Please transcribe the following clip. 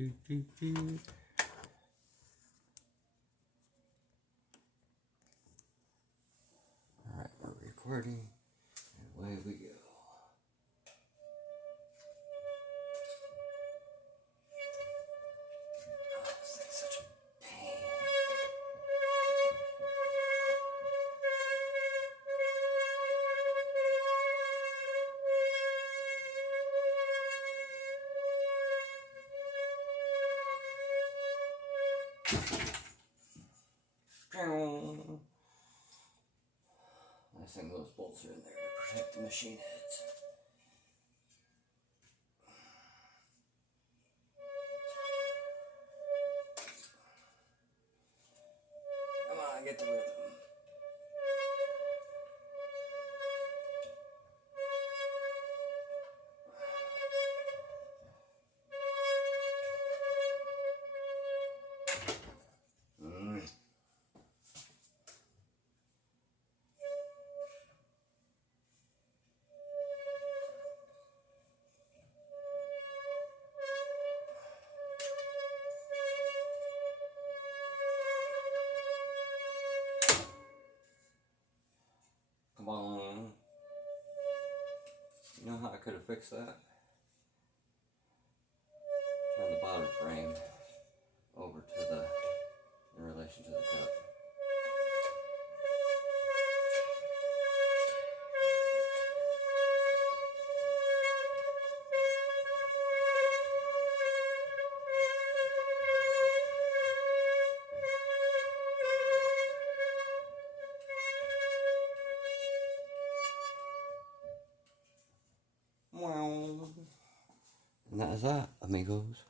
Alright, we're recording, and away we go. Oh, this thing's such a pain. Nice thing those bolts are in there to protect the machine heads. Come on, get the rhythm. Come on. You know how I could have fixed that? Turn the bottom frame over to the, in relation to the cup. And that is that, amigos.